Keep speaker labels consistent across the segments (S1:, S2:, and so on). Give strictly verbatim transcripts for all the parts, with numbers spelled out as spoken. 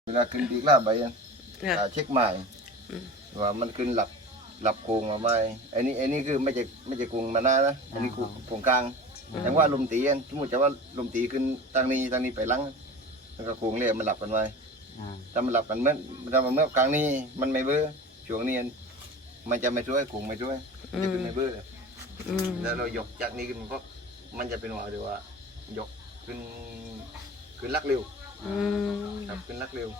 S1: เวลาขึ้นปีกล่าใบเช็คใหม่ว่ามันขึ้นหลับหลับโกงมาไหมอันนี้อันนี้คือไม่จะไม่จะโกงมาหน้านะอันนี้กูโกงกลางแต่ว่าลมตีอันสมมติจะว่าลมตีขึ้นทางนี้ทางนี้ไปหลังแล้วก็โกงเรียมันหลับกันไว้ถ้ามันหลับกันเมื่อถ้ามันเมื่อกลางนี้มันไม่เบื่อช่วงนี้มันจะไม่ช่วยโกงไม่ช่วยจะขึ้นไม่เบื่อแล้วเรายกจากนี้ขึ้นก็มันจะเป็นว่าเดี๋ยวว่ายกขึ้นขึ้นลักเร็วครับขึ้นลักเร็ว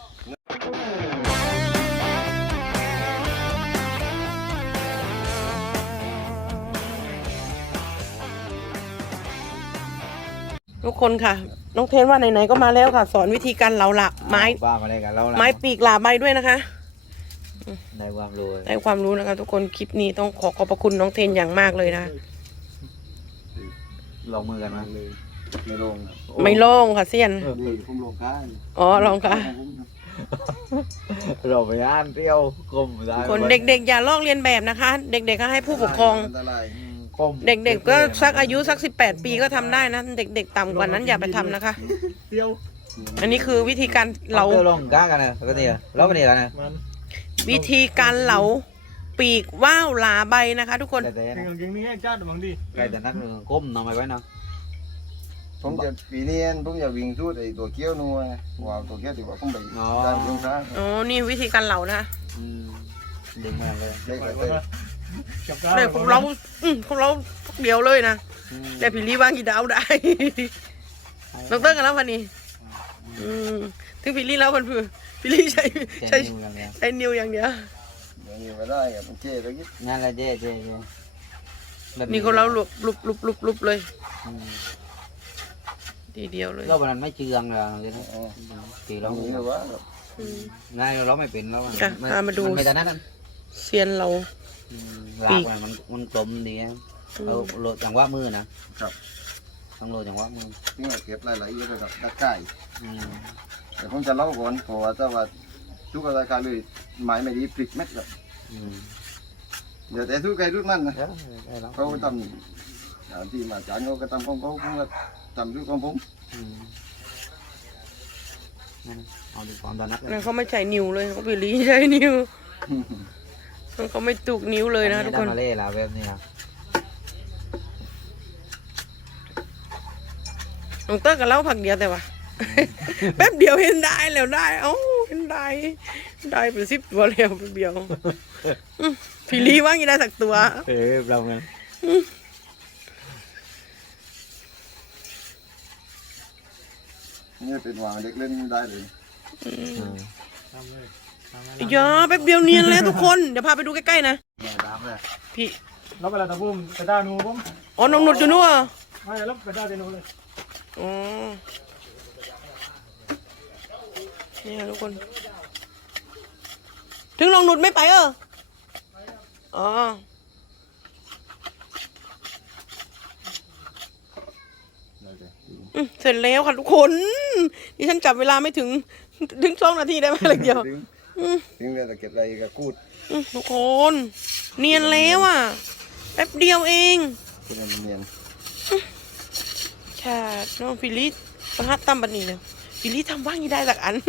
S2: ทุกคนค่ะน้องเทนว่าไหนๆก็มาแล้วค่ะสอนวิธีการเหลาหละไม้ไม้ปีกหลาใบด้วยนะคะ
S3: ได้ความรู้
S2: ได้ความรู้นะคะทุกคนคลิปนี้ต้องขอขอบพระคุณน้องเทนอย่างมากเลยนะ
S3: ลองมือกันมา
S1: ไม่ลง
S2: ไม่ลงค่ะเซียน
S1: ผมลงได้
S2: อ๋อลองค่ะ
S3: เราไปอ่านเที่ยวกลม
S2: คนเด็กๆอย่าลอกเรียนแบบนะคะ เด็กๆก็ให้ผู้ปกครองเด็กๆก็สักอายุสักสิบแปดปีก็ทำได้นะเด็กๆต่ำกว่านั้นอย่าไปทำนะคะอันนี้คือวิธีการเหลา
S3: ลองก้ากันนะก็เนี่ยเราก็เนี่ยกันนะ
S2: วิธีการเหลาปีกว่าวหลาใบนะคะทุกคน
S3: อย่างนี้จ้าบางทีใครแต่นักก้มนำไปไว้นะ
S1: ผมจะปีนี้ผมจะวิ่งสู้ไอ้ตัวเกี้ยวนัวว้าวตัวเกี้ยวถือว่าผมไปได้ยังไง
S2: อ๋อนี่วิธีการเหลานะคะ
S3: เด็กมากเลย
S1: เด็กเลย
S2: เลยพวกเราอืมพวกเราพวกเดียวเลยนะแต่พี่ลีว่างกี่ดาวได้น้องเติ้งกันแล้วพันนี้อืมถึงพี่ลีแล้วมันคือพี่ลีใช้ใช้ใช้นิ้วอย่างเดียว
S1: นิ้วไม่ได้อะมันเจ๊ไปยิ่
S3: งนั่นแหละเจ๊เจ๊
S2: นี่เขาเราลุบลุบลุบลุบลุบเลยทีเดียวเลย
S3: เราวันนั้นไม่เชื่องเลยนะตีเรา
S1: หรือว่า
S3: ง่ายเราไม่เป็นแล้ว
S2: มาดู
S3: ไม่แต่นั้น
S2: เซียนเรา
S3: ลากมันมันกลมดีเราโหลดจังว่ามือนะครับต้องโหลดจังว่ามือ
S1: นี่เก็บหลายๆเยอะเลยครับตะไคร้แต่ผมจะเล่าก่อนเพราะว่าถ้าว่าทุกรายการเลยหมายไม่ดีพลิกเม็ดครับเดี๋ยวแต่ทุกใครทุกมันนะเขาทำที่มาจานเขาก็ทำของเขาผมก็ทำทุกของผม
S3: เอาดูความดันนัก
S2: เลยเขาไม่ใช้นิ้วเลยเขาพี่ลีใช้นิ้วเขาไม่ตุกนิ้วเลยนะทุกคน
S3: มาเล่ละเว็บนี่ครับ
S2: น้องเต้กับเล่าผักเดียวแต่ว่าแป๊บเดียวเห็นได้แล้วได้เอ้าเห็นได้ได้เป็นสิบตัวแล้วแป๊บเดียวพี่ลีว่างยังได้สักตัว
S3: เออเราไง
S1: นี่เป็นวางเด็กเล่นได้เลย
S2: อย่าแป๊บเดียวเนียนแล้วทุกคนเดี๋ยวพาไปดูใกล้ๆนะพี่
S4: แล้วเวลาตะพุ่มกระด้านูผม
S2: อ๋อน้องหนุดอยู่นู่น
S4: ไม่แล้วกระด้าเดนูเลย
S2: อ๋อนี่ทุกคนถึงน้องหนุดไม่ไปเอออ๋อเสร็จแล้วค่ะทุกคนดิฉันจับเวลาไม่ถึงถึงสองนาทีได้ไหมอะไรเดียว
S1: ถึงจะเก็บอะไรก็กูด
S2: ทุกคนเนียนแล้วอ่ะแป๊บเดียวเอง
S1: เนียน
S2: ใช่น้องฟิลิปประทัดตั้มบันนี้เลยฟิลิปทำว่างยี่ได้สักอัน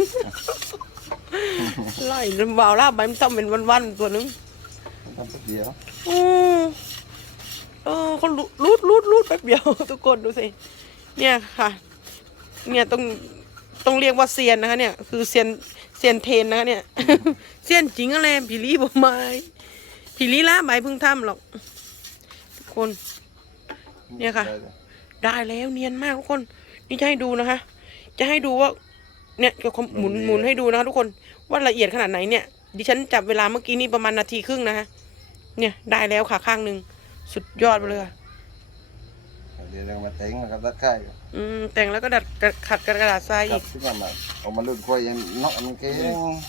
S2: ไล่เริ่มวาวล่าใบมันต้องเป็นวันๆตัวนึง
S1: ทำเดียว
S2: อือเออเขารูดรูดรูดแป๊บเดียวทุกคนดูสิเนี่ยค่ะเนี่ยต้องต้องเรียกว่าเซียนนะคะเนี่ยคือเซียนเซียนเทนนะคะเนี่ยเซียนจริงอะไรผีลีบ่ไม้ผีลีล่าใบเพิ่งทำหรอกทุกคนเนี่ยค่ะได้แล้วเนียนมากทุกคนนี่จะให้ดูนะคะจะให้ดูว่าเนี่ยจะหมุนหมุนให้ดูนะคะทุกคนว่าละเอียดขนาดไหนเนี่ยดิฉันจับเวลาเมื่อกี้นี่ประมาณนาทีครึ่งนะคะเนี่ยได้แล้วค่ะข้างหนึ่งสุดยอดไปเลย
S1: เดี๋ยวเรามาแต่งนะครับดัดไข่
S2: อืมแต่งแล้วก็ดัดขัดกระดาษทรายอีก
S1: ที่ว่ามาเอามาลุ่นควายยังน็อกมันเก่ง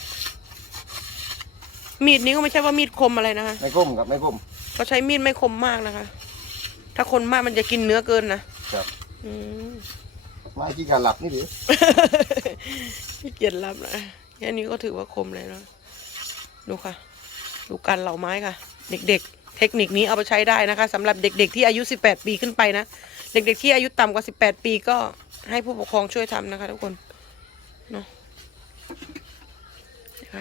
S2: มีดนี้ก็ไม่ใช่ว่ามีดคมอะไรนะคะ
S1: ไม่คมครับไม่คม
S2: เขาใช้มีดไม่คมมากนะคะถ้าคนมากมันจะกินเนื้อเกินนะครับอืม
S1: ไม่ขี้การหลับนี่ดิ
S2: ขี้เกียจหลับนะแค่นี้ก็ถือว่าคมเลยนะดูค่ะดูการเหลาไม้ค่ะเด็กๆเทคนิคนี้เอาไปใช้ได้นะคะสำหรับเด็กๆที่อายุสิบแปดปีขึ้นไปนะเด็กๆที่อายุต่ำกว่าสิบแปดปีก็ให้ผู้ปกครองช่วยทำนะคะทุกคนเนาะค่ะ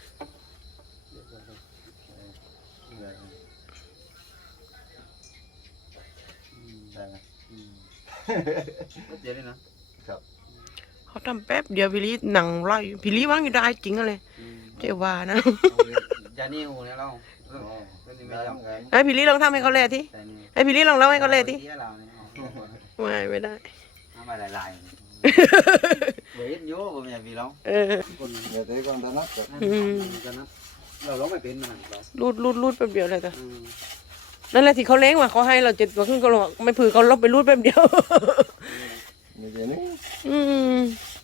S1: ได้ไหม
S3: เดี๋ยวนี้นะ
S2: เขาทำแป๊บเดียวพี่ลีหนังไล่พี่ลีว่างอยู่ได้จริงอะไรเจ้าว่านะ
S3: จานี่หูเนี่ยเราเรื่องนี้ไม่
S1: ได้
S3: ยอม
S1: เหมือนกัน
S2: ให้พี่ลีลองทำให้เขาเล่ที่
S3: แต่นี่
S2: ให้พี่ลีลองเล่าให้เขาเล่ที่
S3: เราเนี่ย
S2: ไม่ไม่ได้
S3: เอาไปหลายๆเว้ยโย่ผมอยากพี่ร้อง
S2: เออ
S1: เดี๋ยวเดี๋ยวก่อนนะนัดก่อน
S2: อืม
S3: กันนะเราร้องไม่เป็นมันเรา
S2: รูดรูดรูดแป๊บเดียวเลยจ้ะนั่นแหละที่เขาเล้งมาเขาให้เราเจ็ดตัวครึ่งก็ลงไม่ผือเขาลบไปรูดแป๊บเดียว
S1: เดี๋ยวนี้
S2: อืม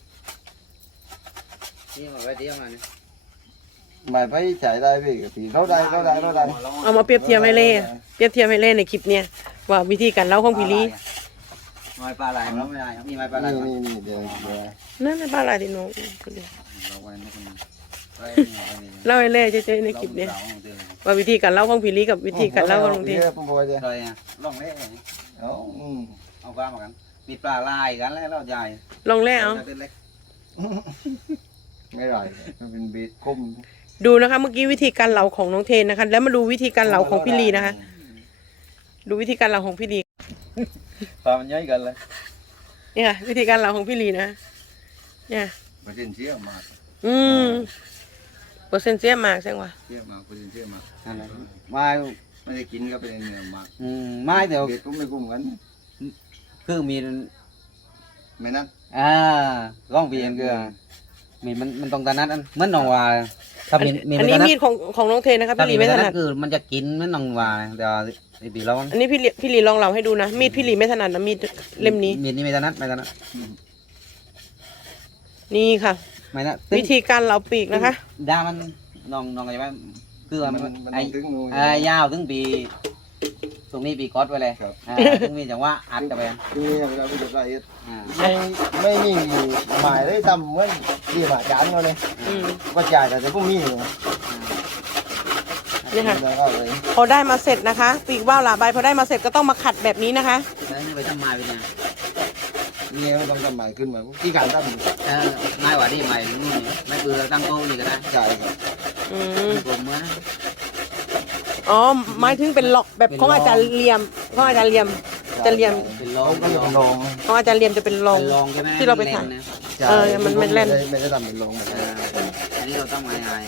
S3: ที่มาไว้เดียวมาเนี่ย
S1: หมายไปจ่ายได้พี่กับพี่เราได้เราได้เราได้
S2: เอามาเปรียบเทียบให้เล่เปรียบเทียบให้เล่ในคลิปเนี้ยว่าวิธีการเล่าของพี่ลี
S3: ไม้ปลาไหลเราไม่ได้มีไม้ปลาไหล
S1: นี่นี่นี่เดี๋ยวเดี๋ยว
S2: นั่นในบ้านอะไรที่น้อง
S3: เราไว้ไม่คนไว้
S2: เล่าให้เล่เจ๊ๆในคลิปเนี้ยว่าวิธีการเล่าของพี่ลีกับวิธีการเล่าของลุงที
S1: เดี๋ยวผมบอกเลย
S3: เลยอ่ะล่องเล่
S1: เอาอืม
S3: เอาปลามากันมีปลาลายกันแล้วเราใหญ่
S2: ลองเล่เอา
S3: เล็ก
S1: ไม่ได้มันเป็นเบ็ดคม
S2: ดูนะคะเมื่อกี้วิธีการเหลาของน้องเทนนะคะ แล้วมาดูวิธีการเหลาของพี่ลีนะคะ ดูวิธีการเหลาของพี่ลี
S1: ปลามันย่อยกันเลย
S2: เนี่ยค่ะวิธีการเหลาของพี่ลีนะเนี่ย
S1: เปอร์เซ็นต์เชี่ยมาก
S2: อืมเปอร์เซ็นต์เสียมากใช่ไหม
S1: เชี่ยมากเปอร์เซ็นต์เชี่ยมาก
S3: ไม้
S1: ไม่ได้กินก็เป็นเนื้อมาก
S3: อืมไม้เดี๋ยว
S1: เบ็ดก็ไม่กุ้มกัน
S3: คือมี
S1: ไม่นั่น
S3: อ่าร้องเพียนคือมีมันมันตรงตานัดอันเหมือนน้องวาถ้ามีมี
S2: อันนี้
S3: ตานัด
S2: มีดของของน้องเทนนะคะ
S3: ถ้า
S2: พี่
S3: มี
S2: ลีไม่ถ
S3: ตานั
S2: นั
S3: ด
S2: ด
S3: คือมันจะกินเหมือนน้องวาเดี๋ยวไอ้ปีร้อน
S2: อันนี้พี่ลีพี่ลีลองเหลาให้ดูนะมีดพี่ลีไม่ถนัดนะมีดเล่มนี้
S3: มีนี่ไม่ตานัดไม่ตานัด
S2: นี่ค่ะ
S3: ไม่นะ
S2: วิธีการเหลาปีกนะคะ
S3: ดามันน้องน้องอะไรบ้างคือว่า
S1: มั
S3: มัน น
S1: มัน
S3: ไอ้
S1: ถึงนู
S3: ไอ้ยาวถึงปีตรงนี้ปีก๊อตไว้เลยอ่าถึงมีจังว่าอัดกันไป
S1: ที่นี่เราไม่จะได้
S3: อ่า
S1: ไม่ไม่มีหมายได้ทำเหมือนที่หมายจานเขาเลย
S2: อืม
S1: ก็จ่ายแต่จะพวกมีอยู่
S2: นี่ค่ะ
S1: แล้วก็เลย
S2: พอได้มาเสร็จนะคะ ปีกว่าวหลาใบพอได้มาเสร็จก็ต้องมาขัดแบบนี้นะคะ
S3: แล้วนี่ไปทำไม้ไปเนี่ย
S1: นี่ไม่ต้องทำหมายขึ้นมาที่การทำ
S3: เออไม้หวานนี่ไม้นู่นนี่ไม่เบื่อตั้งโต๊ะนี่ก็ได้
S1: จ่ายครับ
S2: อืม
S3: กลมเมื่อ
S2: อ๋อหมายถึงเป็นหลอกแบบของอาจารย์เหลี่ยมของอาจารย์เหลี่ยมจะเหลี่ยม
S3: เป็นรอ
S1: เขา
S3: ง
S1: ก็จะเป็นรอง
S2: ของอาจารย์เหลี่ยมจะเป็นรอง
S3: เป็นรองใช่ไหม
S2: ที่เราไปถ่าย
S3: นะ
S2: เออมันมันแล่น
S1: ไม่ได้ทำเป็นรอง
S3: เอออันนี้เราต้องไม้ไง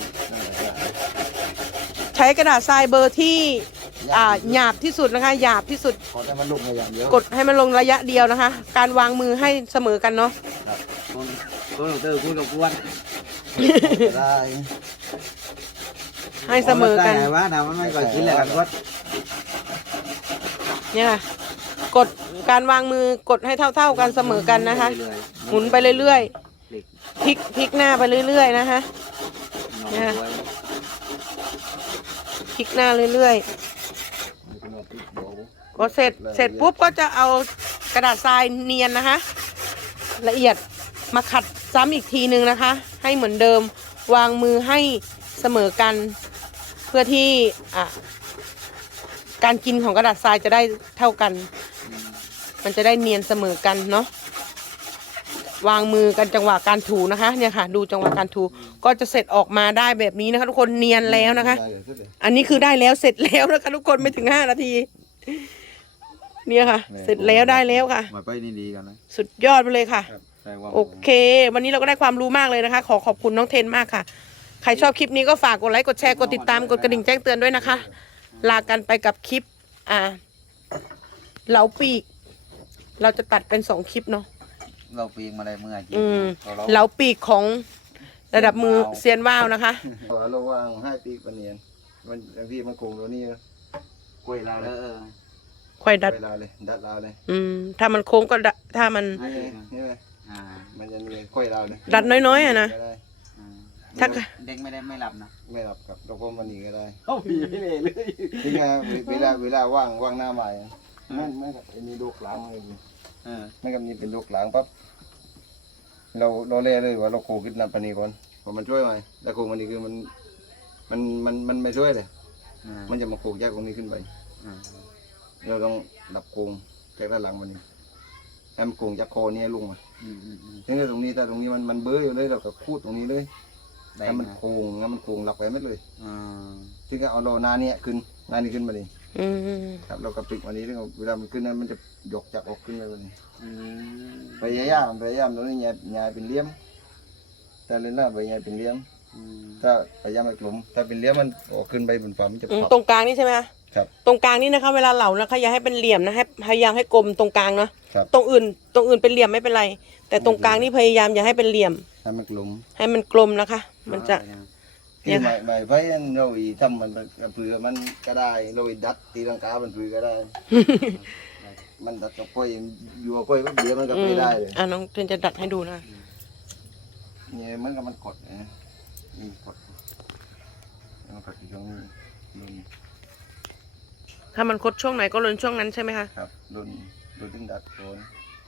S2: ใช้กระดาษทรายเบอร์ที่อ่าหยาบที่สุดนะคะหยาบที่สุด
S1: ขอแต่มันลงมาอย่างเดียว
S2: กดให้มันลงระยะเดียวนะคะ การวางมือให้เสมอกันเนาะ
S3: คนคนเราเตอร์คุณเรากวน
S1: ได้
S2: ให้เสมอกัน
S3: ไว่าทำมันไม่ก่อนกินเลยกันกด
S2: เนี่ยค่ะกดการวางมือกดให้เท่าๆกันเสมอกันนะคะ หมุนไปเรื่อยๆพลิกพลิกหน้าไปเรื่อยๆนะคะ
S3: เนี่ย
S2: พลิกหน้าเรื่อยๆก็เสร็จเสร็จปุ๊บก็จะเอากระดาษทรายเนียนนะคะ ละเอียดมาขัดซ้ำอีกทีนึงนะคะ ให้เหมือนเดิมวางมือให้เสมอกัน เพื่อที่อ่ะการกินของกระดาษทรายจะได้เท่ากัน มันจะได้เนียนเสมอกันเนาะวางมือกันจังหวะการถูนะคะเนี่ยค่ะ ดูจังหวะการถูก็จะเสร็จออกมาได้แบบนี้นะคะ ทุกคนเนียนแล้วนะคะ อันนี้คือได้แล้วเสร็จแล้วนะคะทุกคนไม่ถึงห้านาที เนี่ยค่ะ เสร็จแล้วได้แล้วค่ะ
S3: มาไปนี่ดีกันนะ
S2: สุดยอดไปเลยค่ะ
S3: ใช่ว่า
S2: โอเค วันนี้เราก็ได้ความรู้มากเลยนะคะ ขอขอบคุณน้องเทนมากค่ะ ใครชอบคลิปนี้ก็ฝากกดไลค์กดแชร์กดติดตามกดกระดิ่งแจ้งเตือนด้วยนะคะ ลากันไปกับคลิป อ่าเหลาปีก เราจะตัดเป็นสองคลิปเนาะ
S3: เราปีกมาเลยเมื่อกี้
S2: อืมเหลาปีกของระดับมือเซียนว่าวนะคะ
S1: ขอระวังให้ปีกปะเนียนมันบางทีมันโกงตัวนี้กล้วยลา
S3: เอ
S1: เลย
S3: อเออ
S2: ค่อยดัด
S1: กล้วยลาเลยดัดลาเลย
S2: อืม ถ้ามันโค้งก็ดัดถ้ามัน
S1: นี่นี่ไหม
S3: อ่า
S1: มันจะมีกล้วยลาเลย
S2: ดัดน้อยๆอะนะ
S1: ได้
S3: อ่า
S2: ถ้า
S3: เด็กไม่ได้ไม่หลับนะ
S1: ไม่รับกับเราก็มันนี่ก็ได้
S3: โอ้ยไม่เลยเลย
S1: ที่ไงเวลาเวลาว่างว่างหน้าใหม่ไม่ไม่กับไอ้นี่ลูกหลังอะไรอย่างงี้
S3: เออ
S1: ไม่กับนี่เป็นลูกหลังปั๊บเราเราเล่เลยว่าเราโคขึ้นนับปนีก่อนพอมันช่วยไหมแต่โคมันนี่คือมันมันมันมันไม่ช่วยเลย
S3: อ่า
S1: มันจะมาโคแยกตรงนี้ขึ้นไป
S3: อ่า
S1: เราต้องดับโกงจากด้านหลังมันนี่ให้มันโกงจากคอเนี่ยลงมา
S3: อืมอืมอืม
S1: ทีนี้ตรงนี้แต่ตรงนี้มันมันเบื้ออยู่เลยเราก็คูดตรงนี้เลย
S3: แด
S1: ให้
S3: ง
S1: มัน
S3: นะ
S1: โค้งให้มันโค้งหลับไปไม่เลย
S3: อ่า
S1: ถึงก็เอาโลหนาเนี้ยขึ้นหนานี้ขึ้นมาดิ
S2: อืม
S1: ครับเราก็ปิดวันนี้ถึงเวลามันขึ้นนั้นมันจะยกจากออกขึ้นไปวันนี้
S3: อืม
S1: พยายามพยายามตรงนี้ยายยายเป็นเลี้ยมแต่เล่นหน้าไปยายเป็นเลี้ยม
S3: อืม
S1: ถ้าพยายามไปกลุ่มถ้าเป็นเลี้ยมมันออกขึ้นไปบนฟ้ามันจะ
S2: อืม
S1: พับ
S2: ตรงกลางนี่ใช่ไหมคะ
S1: ครับ
S2: ตรงกลางนี่นะคะ เวลาเหลานะคะอย่าให้เป็นเหลี่ยมนะให้พยายามให้กลมตรงกลางเนาะ
S1: ครับ
S2: ตรงอื่นตรงอื่นเป็นเหลี่ยมไม่เป็นไร แต่ตรงกลางนี่พยายามอย่าให้เป็นเหลี่ยม
S1: ให้มันกลุ่ม
S2: ให้มันกลมนะคะ มันจะ เนี่
S1: ที่
S2: ย
S1: ห
S2: ค่ะ
S1: มายหมายไฟเราอีทำมันเผื่อมันก็ได้เราอีดัดตีลังกามันเผื่อก็ได้ มันดัดกับก้อยอยู่กับก้อยก็เดี๋ยวมันก็
S2: อื
S1: ไป
S2: ม
S1: ได้เลย
S2: อ่ะน้องเทนจะดัดให้ดูนะ
S1: เนี่ยมันก็มันกดนะนี่กดมันกดอยู่ตรงนี้ลุน
S2: ถ้ามันคดช่วงไหนก็ลนช่วงนั้นใช่ไหมคะ
S1: ครับลุนลุนถึงดัดโคน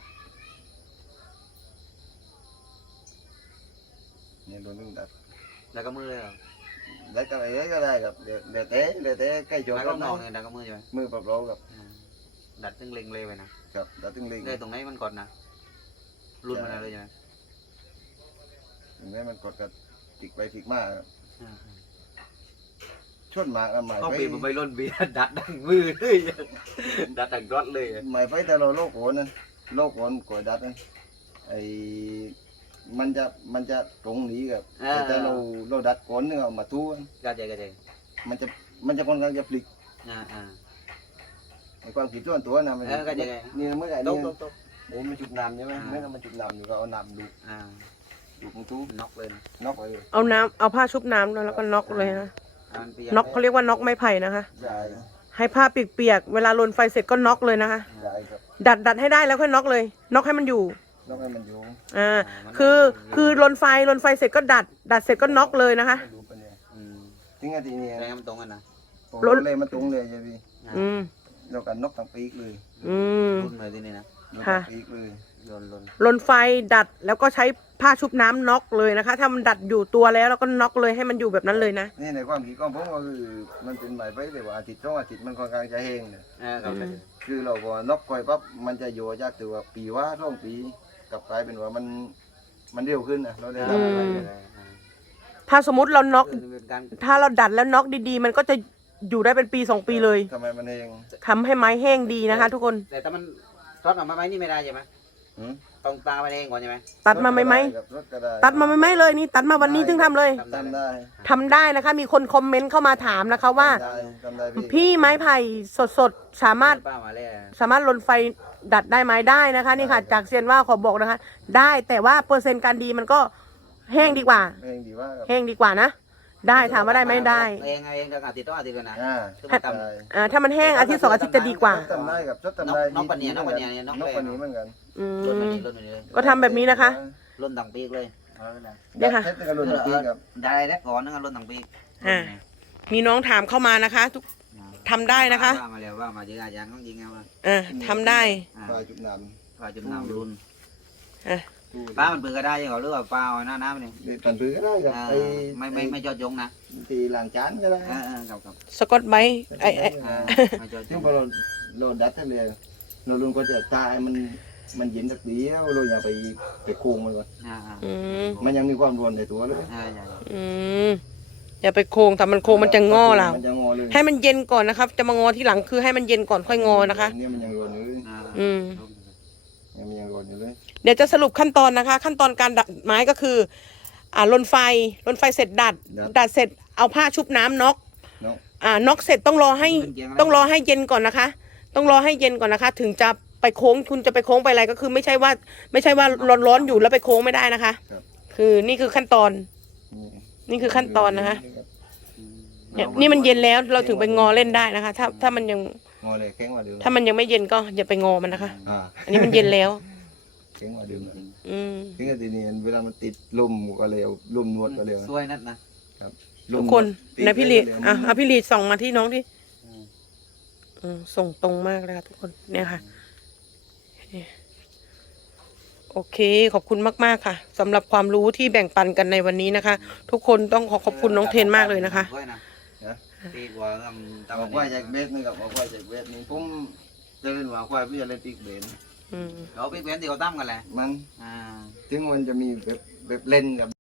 S1: เนี่ยลุนถึงดัด
S3: แล้วก็มือเลยเหรอ
S1: ดัดก็อะไรก็ได้ครับเดี๋ยวเดี๋ยวเตะเดี๋ยวเตะใกล้โจ
S3: แล้ว
S1: กั
S3: ก็
S1: น
S3: น
S1: นะ
S3: องเนี่ยแล้วก็มือใช่ไหม
S1: มือปรับเรากับ
S3: อ่าดัดตึงเล็งเลยไปนะครับ
S1: ดัดถึงเล็ง
S3: เลยตรงไหนมันกดนะรุ่นมันอะไรใช่ไหม
S1: ถึงแม้มันกดกับติกไปติกมาครับ
S3: อ่า
S1: ชนหมากอะหมาย
S3: ต้อง
S1: ไฟ
S3: ปีมันไปรุ่นเบียร์ดัดดังมือเลยดัดดังรถเลย
S1: หมายไฟแต่เราโลกโอนนั่นโลกโอนกดดัดนั่นไอ้มันจะมันจะตรงนี้กับแต่แต่เราเราดัดโอนนึงเอามาทู่
S3: กระจายกระจาย
S1: มันจะมันจะค่อนข้างจะพลิก
S3: อ่าอ่า
S1: ในความคิดส่วนตัวนะมัน
S3: เออก็จะไง
S1: นี่เมื่อไหร่
S3: ตุ๊
S1: นี่
S3: บตุ๊บตุ๊บ
S1: โอ้มันจุดน้ำใช่ไหม
S3: อ่า
S1: เมื่อมันจุดน้ำอยู่ก็เอาน้ำดู
S3: อ่า
S1: ดูของทู่
S3: น็อกเลยนะ
S1: นอกไปเลย
S2: เอาน้ำเอาผ้าชุบน้ำแล้วก็น็อกเลยนะ
S3: อ่ามัปี
S2: น็อกเขาเรียกว่าน็อกไม้ไผ่นะคะ
S1: ใช่
S2: ให้ผ้าเปียกๆเวลาลนไฟเสร็จก็น็อกเลยนะคะ
S1: ใช่ครับ
S2: ดัดดัดให้ได้แล้วค่อยน็อกเลยน็อกให้มันอยู่
S1: นอกให้มันอยู่
S2: อ่าคือคือลนไฟลนไฟเสร็จก็ดัด ดัดเสร็จก็น็อกเลยนะคะ
S1: ไม่รู้ปะเนี่ย
S3: อืม
S1: ถึงอาทิตย์นี้
S3: แรงมันตรงกันนะ
S1: ผมเลยมันตรงเลยใช่ไหม
S3: อ่า
S2: อืม
S1: เรากันนกทั้งปีกเลย
S2: อืม
S3: รุ่นเลยที่นี่นะ
S1: นก
S2: ค่ะ
S1: ทั้งปีกเลย
S3: โยนลน
S2: ลนไฟดัดแล้วก็ใช้ผ้าชุบน้ำน็อกเลยนะคะ ถ้ามันดัดอยู่ตัวแล้วแล้วก็น็อกเลยให้มันอยู่แบบนั้นเลยนะ
S1: นี่ในความคิดของผมก็คือมันเป็นหมายไฟแต่ว่าอาทิตย์สองอาทิตย์มันค่อนข้างจะแห้งเนี่ย
S3: อ่าครับ
S2: อืม
S1: คือเราพอนกก่อยปั๊บมันจะอยู่จากตัวปีว่าสองปีกลับกลายเป็นว่ามันมันเร็วขึ้นนะเราได้
S3: อ่า
S1: รับ
S2: อืม
S3: อ่าอ่า
S2: ถ้าสมมติเราน็อก
S3: คือเป็นการ
S2: ถ้าเราดัดแล้วน็อกดีๆ มันก็จะอยู่ได้เป็นปีสองปีเลย
S1: ทำไมมันแห้ง
S2: ทำให้ไม้แห้งดีนะคะ ทุกคน
S3: แต่ถ้ามันทอดออกมาไหมนี่ไม่ได้ใช่ไหม
S1: หืม
S3: ต้องตาไปเองก่อนใช่ไหม
S2: ตัดมาไหมไหม
S1: ครับรถก็ได้
S2: ตัดมาไหมไหมเลยนี่ตัดมาวันนี้ถึงทำเลย
S1: ทำได้
S2: ทำได้นะคะ มีคนคอมเมนต์เข้ามาถามนะคะว่า
S1: ทำได้ทำได้พี่
S2: พี่ไม้ไผ่สดๆ สามารถ
S3: ป้ามาเลย
S2: สามารถลนไฟดัดได้ไหมได้นะคะนี่ค่ะ จากเซียนว่าขอบอกนะคะ ได้แต่ว่าเปอร์เซ็นต์การดีมันก็แห้งดีกว่า
S1: แห้งดีว่าครับ
S2: แห้งดีกว่านะ ได้ถามว่าได้ไหมได้
S3: เองเองเดี๋ยวอาทิตย์ต้องอาทิตย์เลยนะ
S1: อ่า
S3: คือมันทำ
S1: ได้
S2: อ่าถ้ามันแห้งอาทิตย์สองอาทิตย์จะดีกว่า
S1: ทำได้ครับชดทำได้
S3: น้องปะเนียน้องปะเนียเนี่ยน้อง
S1: น้อง
S3: เลย
S1: ปะเนียเหมือนกัน
S2: อื
S3: รุ่นมัน
S2: ม
S3: นี้รุ่นมันนี้เลย
S2: ก็ทำแบบนี้นะคะ
S3: รุ่นต่างปีกเลย
S2: เนี่ยค่ะ
S1: เทสกับรุ่นปีครับ
S3: ได้ได้ก่อนนะครับรุ่นต่างปีก
S2: อ่า มีน้องถามเข้ามานะคะทุกทำได้นะคะ
S3: ว่ามาแล้วว่ามาจริงอาจารย์ต้องจริงเอามา
S2: อ่าทำได้
S3: อ่า
S1: ปลาจุดน้
S3: ว่าจุดน้ำรุ่น
S2: อ่ะ
S1: ำ
S3: ป้ามันเปิดก็ได้ยังเหรอหรือว่าเปล่าหน้าน้ำนี่
S1: เด็กปั่นปืนก็ได้ครับ
S3: อ่า
S1: ไป
S3: ไม่ไม่ไม่จอดยงนะ
S1: ตีหลังจานก็ได้
S3: เออเออครับครับ
S2: สกอตไบรท์ไอไอ
S3: อ่าไม่จอดย
S1: ซึ่ง
S3: ง
S1: พอเราเราดัดทะเลเราลุงก็จะตายมันมันเย็นสักเดียวเราอย่าไปไปโค้งมันก่อน
S3: อ่าอ่า
S2: อืม
S1: มันยังมีความร้อนในตัวเลย
S3: อ่าใช่
S2: อืมอย่าไปโค้งแต่มันโค้งมันจะงอเรา
S1: มันจะงอเลย
S2: ให้มันเย็นก่อนนะครับ จะมางอที่หลังคือให้มันเย็นก่อนค่อยงอนะคะ
S1: เนี่ยมันยังร้อนอยู่เลย
S3: อ่า
S2: อืม
S1: เนี่ยมันยังร้อนอยู่เลย
S2: เดี๋ยวจะสรุปขั้นตอนนะคะ ขั้นตอนการดัดไม้ก็คือ อ่าลนไฟลนไฟเสร็จดัด ดัดเสร็จเอาผ้าชุบน้ำน็อก
S1: เนาะ
S2: อ่าน็อกเสร็จต้องรอให้ต้องรอให้เย็นก่อนนะคะ ต้องรอให้เย็นก่อนนะคะ ถึงจะไปโค้งคุณจะไปโค้งไปอะไรก็คือไม่ใช่ว่า ไม่ใช่ว่าร้อนๆอยู่แล้วไปโค้งไม่ได้นะคะ คือนี่คือขั้นตอน นี่คือขั้นตอนนะคะ เนี่ยนี่มันเย็นแล้วเราถึงไปงอเล่นได้นะคะ ถ้าถ้ามันยัง
S1: งอเลยแข็งกว่าเดิม
S2: ถ้ามันยังไม่เย็นก็อย่าไปงอมันนะคะ
S1: อ่า
S2: อันนี้มันเย็นแล้ว
S1: แข็งกว่าเดิม
S2: อืม
S1: ถึงทีนี้เวลามันติดลมก็เร็วลมนวดก็เร็ว
S3: สวยนัดนะ
S2: ทุกคนนะพี่ลีอ่ะเอาพี่ลีส่องมาที่น้องที่อืมส่งตรงมากเลยค่ะทุกคนเนี่ยค่ะนี่โอเค ขอบคุณมากๆค่ะสำหรับความรู้ที่แบ่งปันกันในวันนี้นะคะ ทุกคนต้องขอขอบคุณน้องเทนมากเลยนะคะ
S3: สวยนะปีกว่าทำตาม
S1: บอกว่าจากเบสนี่กับบอกว่าจากเบสนี่ผมจะเล่นว่าควายพี่จะเล่นปีกเบน
S2: อืม
S3: เขาปีกเว้นที่เขาตั้มกันแหละ
S1: มัน
S3: อ่า
S1: ถึงมันจะมีแบบแบบเล่นกับ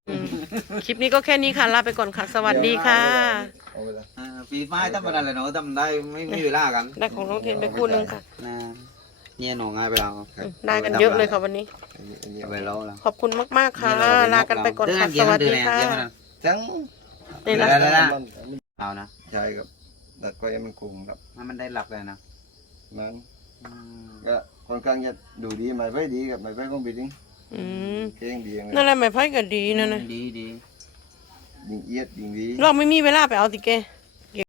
S2: อืมคลิปนี้ก็แค่นี้ค่ะ ลาไปก่อนค่ะ สวัสดีค่ะ
S1: เอาไปเลย
S3: อ่าปีไม้ทำอะไรเนาะทำได้ไม่มีเวลากัน
S2: ได้ของน้องเทนไปคู่หนึงค่ะ
S3: นะเนี่ยหนองง่ายไปแล้ว
S2: อืมได้กันเยอะเลยค่ะวันนี้
S1: อันนี้อันนี้
S3: เอาไปแล้วแล้ว
S2: ขอบคุณมาก ๆ ค่ะ ลากันไปก่อนค่ะ สวัสดีค่ะ
S1: ทั้ง
S2: นี่นะ
S3: เอานะ
S1: ใช่ครับแต่ก็ยังมันคงครับ
S3: ให้มันได้หลักเลยนะ
S1: มัน
S3: อืม
S1: ก็ค่อนข้างจะดูดีหมายไว้ดีกับหมายไว้ของบิดดิ้ง
S2: อืม
S1: เพลงดีอย่างเลย
S2: นั่นแหละหมายไพ่ก็ดีนะนะ
S3: ดีดี
S1: ยิงเอียดยิงดี
S2: เราไม่มีเวลาไปเอาติเก